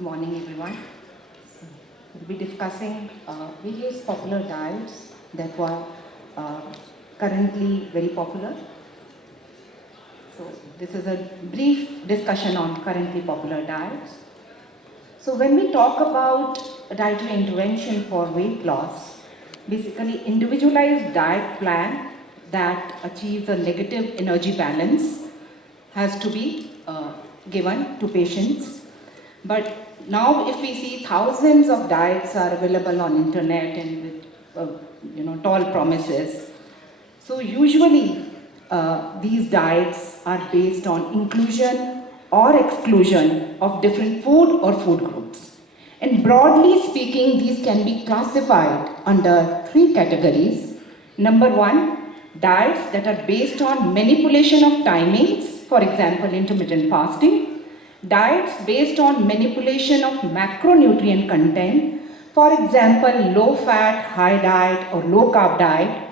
Good morning, everyone. We'll be discussing various popular diets that were uh, currently very popular. So this is a brief discussion on currently popular diets. So when we talk about a dietary intervention for weight loss, basically individualized diet plan that achieves a negative energy balance has to be given to patients. But now if we see thousands of diets are available on internet and with tall promises. So usually these diets are based on inclusion or exclusion of different food or food groups. And broadly speaking, these can be classified under three categories. Number one, diets that are based on manipulation of timings, for example, intermittent fasting. Diets based on manipulation of macronutrient content, for example, low fat, high diet or low carb diet.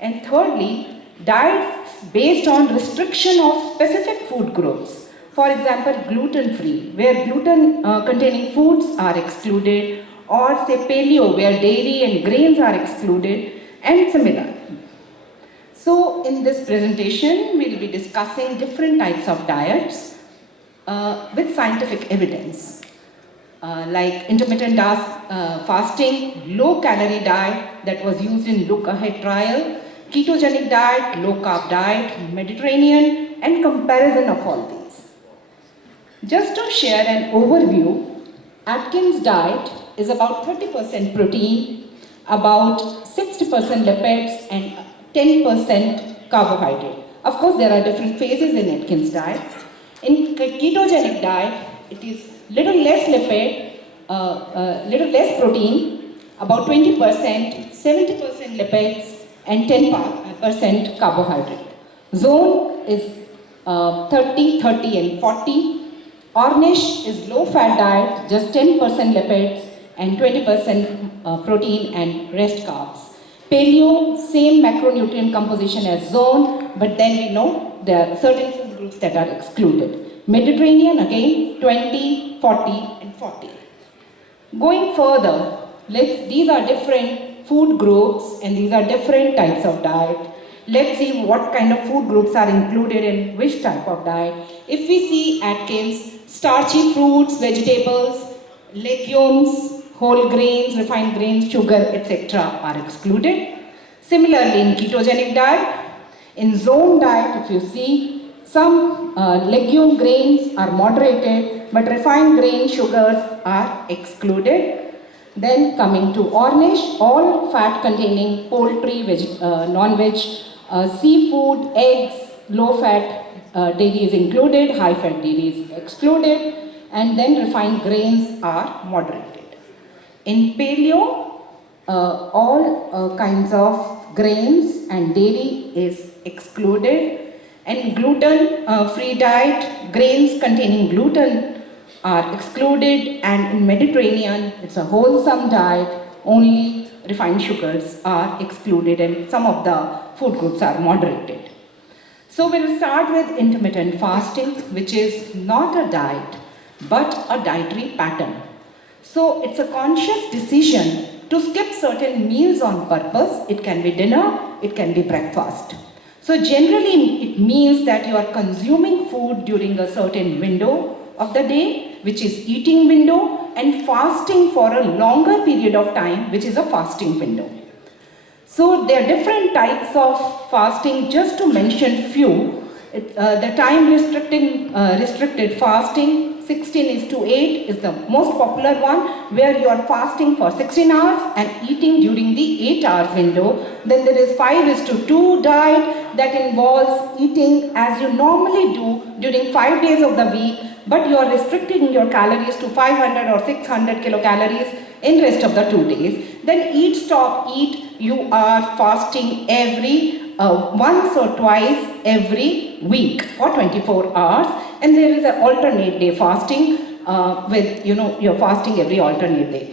And thirdly, diets based on restriction of specific food groups, for example, gluten-free, where gluten-containing foods are excluded, or say paleo, where dairy and grains are excluded, and similar. So in this presentation, we'll be discussing different types of diets with scientific evidence, like intermittent fasting, low-calorie diet that was used in look-ahead trial, ketogenic diet, low-carb diet, Mediterranean, and comparison of all these. Just to share an overview, Atkins diet is about 30% protein, about 60% lipids, and 10% carbohydrate. Of course, there are different phases in Atkins diet. In ketogenic diet, it is little less lipid, little less protein, about 20%, 70% lipids, and 10% carbohydrate. Zone is 30, 30, and 40. Ornish is low-fat diet, just 10% lipids and 20% protein and rest carbs. Paleo, same macronutrient composition as zone, but then we know there are certain food groups that are excluded. Mediterranean, again, 20, 40, and 40. Going further, these are different food groups and these are different types of diet. Let's see what kind of food groups are included in which type of diet. If we see Atkins, starchy fruits, vegetables, legumes, whole grains, refined grains, sugar, etc. are excluded. Similarly, in ketogenic diet, in zone diet, if you see, some legume grains are moderated, but refined grain sugars are excluded. Then coming to Ornish, all fat containing poultry, non-veg, seafood, eggs, low fat dairy is included, high fat dairy is excluded, and then refined grains are moderated. In paleo, all kinds of grains and dairy is excluded, and gluten-free diet, grains containing gluten are excluded, and in Mediterranean, it's a wholesome diet, only refined sugars are excluded and some of the food groups are moderated. So we'll start with intermittent fasting, which is not a diet, but a dietary pattern. So it's a conscious decision to skip certain meals on purpose. It can be dinner, it can be breakfast. So generally it means that you are consuming food during a certain window of the day, which is eating window, and fasting for a longer period of time, which is a fasting window. So there are different types of fasting. Just to mention few, the time restricted fasting, 16:8 is the most popular one, where you are fasting for 16 hours and eating during the 8 hours window. Then there is 5:2 diet that involves eating as you normally do during 5 days of the week, but you are restricting your calories to 500 or 600 kilocalories in rest of the 2 days. Then eat, stop, eat, you are fasting every once or twice every week for 24 hours, and there is an alternate day fasting with you're fasting every alternate day.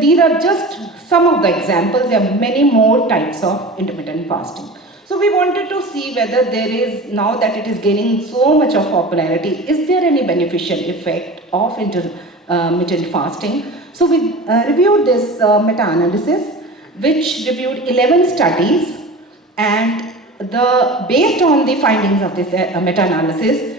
These are just some of the examples. There are many more types of intermittent fasting. So we wanted to see whether there is, now that it is gaining so much of popularity, is there any beneficial effect of intermittent fasting. So we reviewed this meta-analysis, which reviewed 11 studies, and based on the findings of this meta-analysis,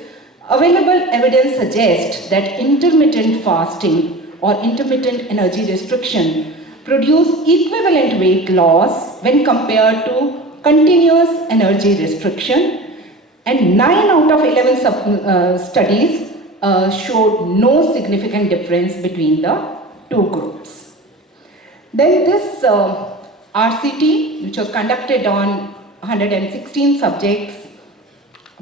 available evidence suggests that intermittent fasting or intermittent energy restriction produce equivalent weight loss when compared to continuous energy restriction, and 9 out of 11 studies showed no significant difference between the two groups. Then this RCT, which was conducted on 116 subjects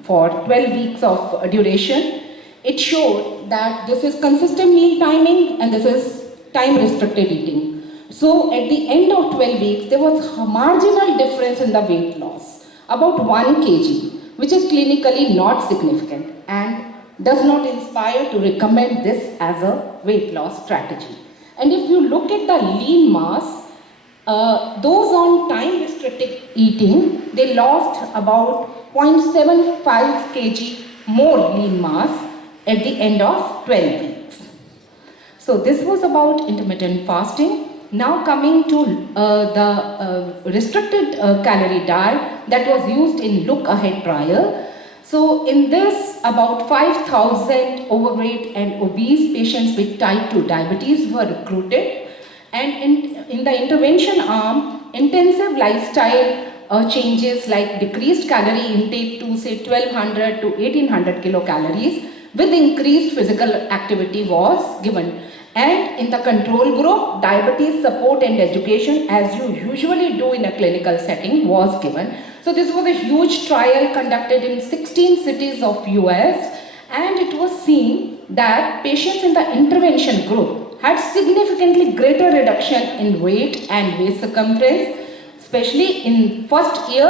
for 12 weeks of duration, it showed that this is consistent meal timing and this is time restricted eating. So at the end of 12 weeks, there was a marginal difference in the weight loss, about 1 kg, which is clinically not significant and does not inspire to recommend this as a weight loss strategy. And if you look at the lean mass, those on time restricted eating, they lost about 0.75 kg more lean mass at the end of 12 weeks. So this was about intermittent fasting. Now coming to the restricted calorie diet that was used in Look Ahead trial. So in this, about 5,000 overweight and obese patients with type 2 diabetes were recruited, and in the intervention arm, intensive lifestyle changes like decreased calorie intake to say 1200 to 1800 kilocalories with increased physical activity was given. And in the control group, diabetes support and education, as you usually do in a clinical setting, was given. So this was a huge trial conducted in 16 cities of US, and it was seen that patients in the intervention group had significantly greater reduction in weight and waist circumference, especially in first year,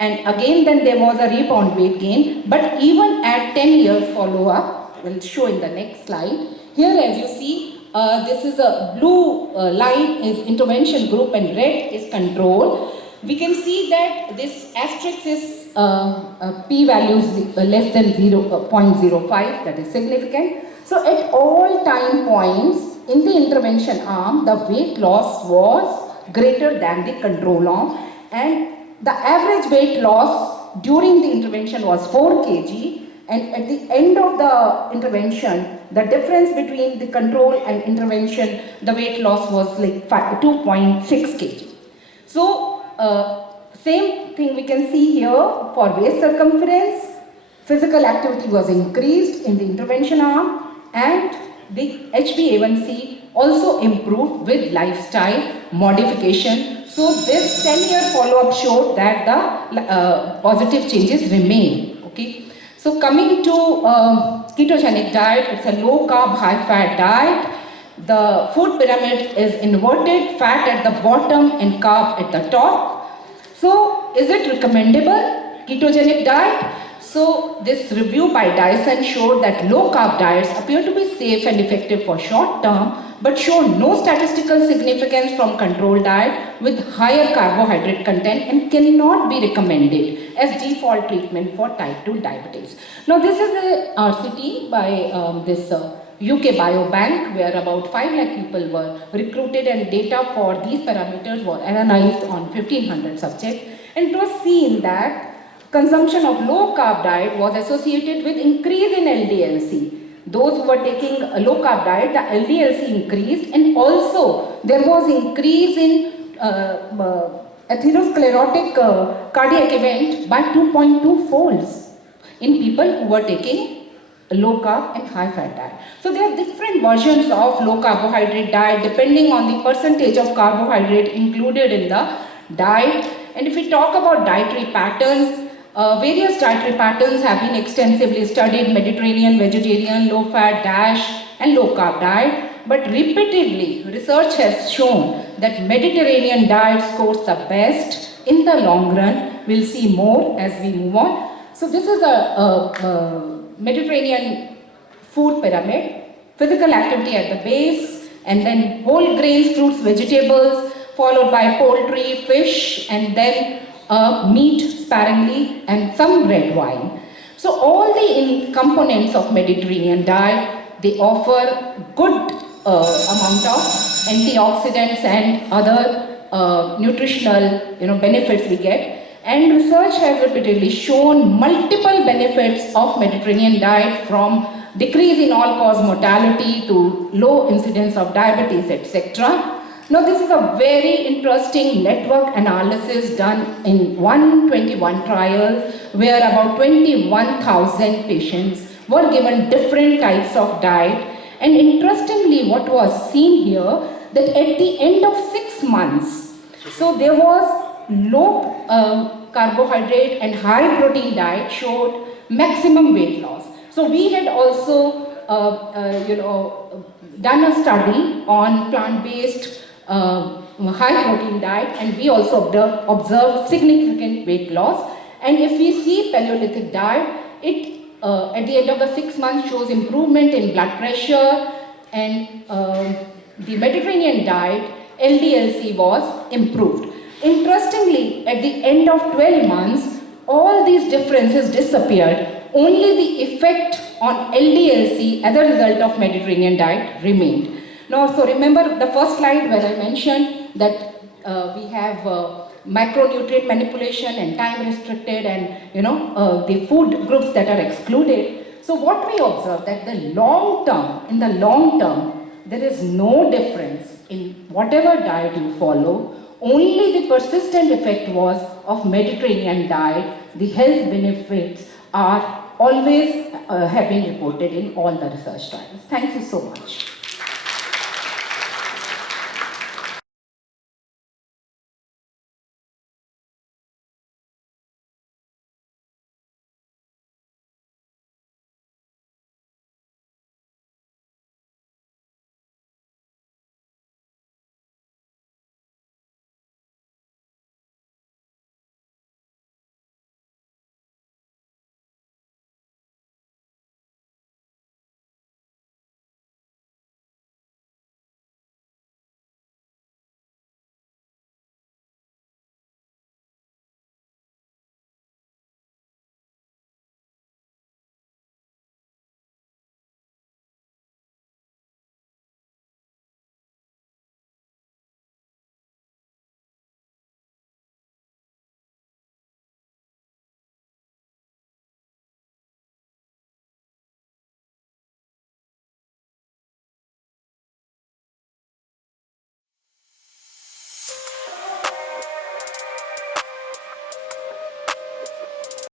and again then there was a rebound weight gain, but even at 10 years follow-up, we'll show in the next slide. Here as you see, this is a blue line is intervention group and red is control. We can see that this asterisk is p-values less than 0.05, that is significant. So at all time points in the intervention arm, the weight loss was greater than the control arm, and the average weight loss during the intervention was 4 kg. And at the end of the intervention, the difference between the control and intervention, the weight loss was like 2.6 kg. So, same thing we can see here for waist circumference. Physical activity was increased in the intervention arm, and the HbA1c also improved with lifestyle modification. So, this 10-year follow-up showed that the positive changes remain. Okay. So coming to ketogenic diet, it's a low carb, high fat diet. The food pyramid is inverted, fat at the bottom and carb at the top. So is it recommendable, ketogenic diet? So this review by Dyson showed that low carb diets appear to be safe and effective for short term, but show no statistical significance from control diet with higher carbohydrate content and cannot be recommended as default treatment for type 2 diabetes. Now this is a RCT by this UK Biobank, where about 5 lakh people were recruited and data for these parameters were analyzed on 1500 subjects, and it was seen that consumption of low carb diet was associated with increase in LDLC. Those who were taking a low carb diet, the LDLC increased, and also there was increase in atherosclerotic cardiac event by 2.2 folds in people who were taking low carb and high fat diet. So there are different versions of low carbohydrate diet depending on the percentage of carbohydrate included in the diet. And if we talk about dietary patterns, various dietary patterns have been extensively studied: Mediterranean, vegetarian, low fat, DASH and low carb diet. But repeatedly, research has shown that Mediterranean diet scores the best in the long run. We'll see more as we move on. So this is a Mediterranean food pyramid: physical activity at the base, and then whole grains, fruits, vegetables, followed by poultry, fish, and then meat sparingly, and some red wine. So all the components of Mediterranean diet, They offer good amount of antioxidants and other nutritional benefits we get. And research has repeatedly shown multiple benefits of Mediterranean diet, from decrease in all-cause mortality to low incidence of diabetes, etc. Now, this is a very interesting network analysis done in 121 trials, where about 21,000 patients were given different types of diet. And interestingly, what was seen here, that at the end of 6 months, so there was low carbohydrate and high protein diet showed maximum weight loss. So we had also done a study on plant-based high protein diet, and we also observed significant weight loss. And if we see Paleolithic diet, it at the end of the 6 months shows improvement in blood pressure, and the Mediterranean diet, LDLC was improved. Interestingly, at the end of 12 months, all these differences disappeared. Only the effect on LDLC as a result of Mediterranean diet remained. Now, so remember the first slide where I mentioned that we have macronutrient manipulation and time restricted, and the food groups that are excluded. So what we observe, that in the long term, there is no difference in whatever diet you follow. Only the persistent effect was of Mediterranean diet. The health benefits are always have been reported in all the research trials. Thank you so much.